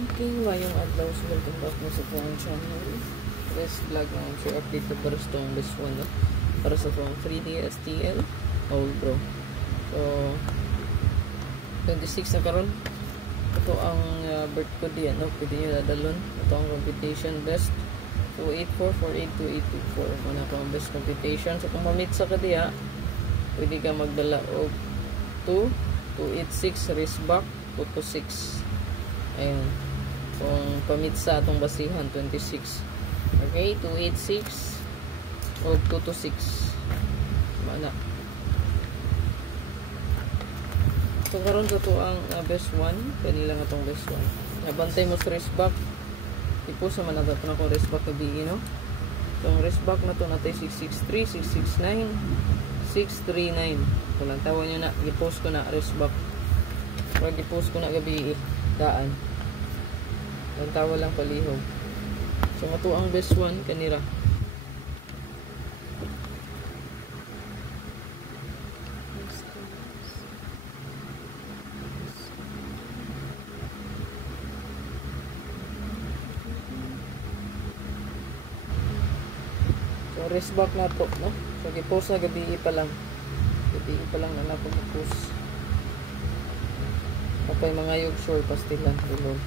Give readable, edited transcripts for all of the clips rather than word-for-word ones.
Okay, mayong adlaw, so welcome back mo sa phone channel. This vlog na I'm sure updated para sa itong this one, no? Para sa itong 3D STL Old Bro. So 26 na karon. Ito ang birth code yan, no? Pwede nyo dadalon. Ito ang computation best 284-482-824. Muna ko ang best computation. So kung mamit sa kadiya, pwede ka magdala o 286 wrist back 226. Ayun. Kung pamit sa atong basihan 26. Okay, 286 o 226. Mana. So karon sa to ang best one, kanila nga tong best one. Nabantay mo sa wrist back. Tipo sa managat na ko wrist back kabi, no. So ang wrist back na to natay 663, 669, 639. Kulang tawon niyo na, i-post ko na wrist back. Pag i-post ko na gabi daan. Ang tawa lang palihog. So mato ang best one kanira. So wrist back na to, no? So i-post na gabi pa lang. Gabi pa lang na napag-post. Kapay mga yog sure pastilan dulong.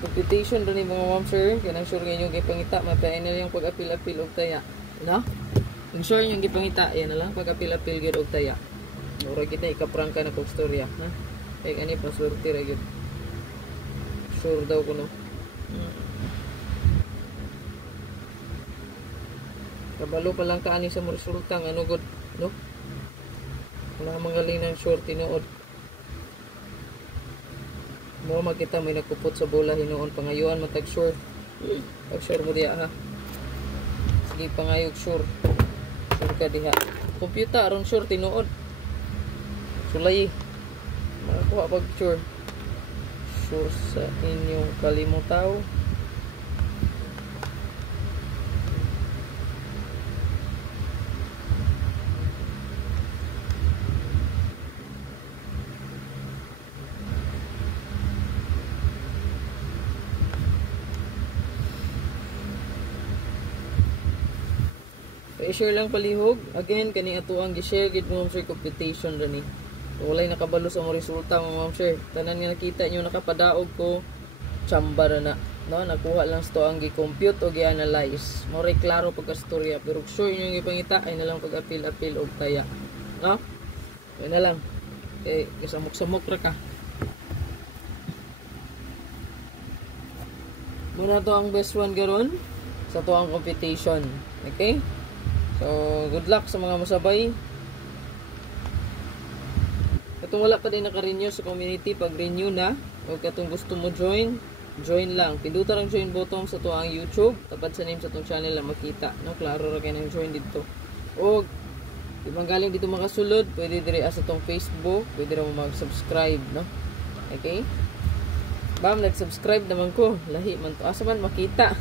Computation rin mga ma'am sir, kanang sure nga yung ipangita, mapain na yung pag-apil-apil og taya, no? Yung sure yung ipangita, yan na lang pag-apil-apil gyud og taya. Mura kita ikaprang ka na kog storya, ha? Kay kani paswerte ra gyud. Sure daw ko, no. Kabalo pa lang kaani sa resulta nga ano god, no? Wala magaling ng short tinuod. Mo makita may nakupot sa bola hinuon pangayoan matag short. Pag short mo diha, ha. Sige pangayog short. Sure ka diha. Kompyuta aron short tinuod. Sulay. Makakuha pag short. Sure sa inyong kalimutaw. I-share lang palihog. Again, kani ato ang gi-share gid mo sir computation rani. So, walay nakabalo sa mo resulta mo ma'am sir. Tanan nga nakita nyo nakapadaog ko chamba na, no? Nakuha lang sto ang gi-compute o gi-analyze. Moray klaro pagka-storya pero sure nyo yung ipangita ay na lang pag-apil-apil og taya. No? Yan na lang. Okay, kasamok-samok ra ka. Muna to ang best one garon sa to ang computation. Okay? So, good luck sa mga masabay. Katong wala pa din naka-renew sa community, pag-renew na, o katong gusto mo join, join lang. Pinduta ang join button sa to ang YouTube, tapad sa name sa tong channel lang makita. No? Klaro ra kayo ng join dito. O, di bang galing dito makasulod, pwede dire sa tong Facebook, pwede ra mo mag-subscribe, no? Okay? Bam, nag-subscribe naman ko. Lahi man to. Asa man makita?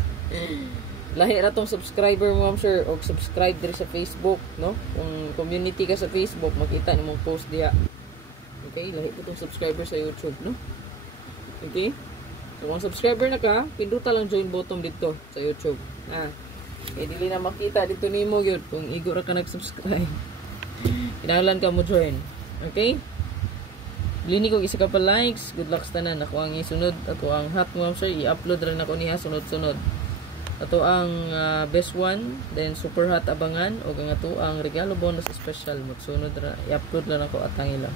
Lahi ra tong subscriber mo, ma'am sir, og subscribe diri sa Facebook, no? Kung community ka sa Facebook, makita nimong post diha. Okay, lahi po tong subscriber sa YouTube, no? Okay? So kung subscriber na ka, pinduta lang join button dito sa YouTube. Okay, dili na makita dito nimo gyud kung igo ra ka nag-subscribe. Kinahanglan ka mo join. Okay? Lini ko isa ka pa likes. Good luck sa tanan. Ako ang isunod, ako ang hot mo, ma'am sir, i-upload ra nako niya sunod-sunod. Ato ang best one, then super hot abangan, o nga to ang regalo bonus special. Magsunod ra, i-upload lang ako at ang ilang.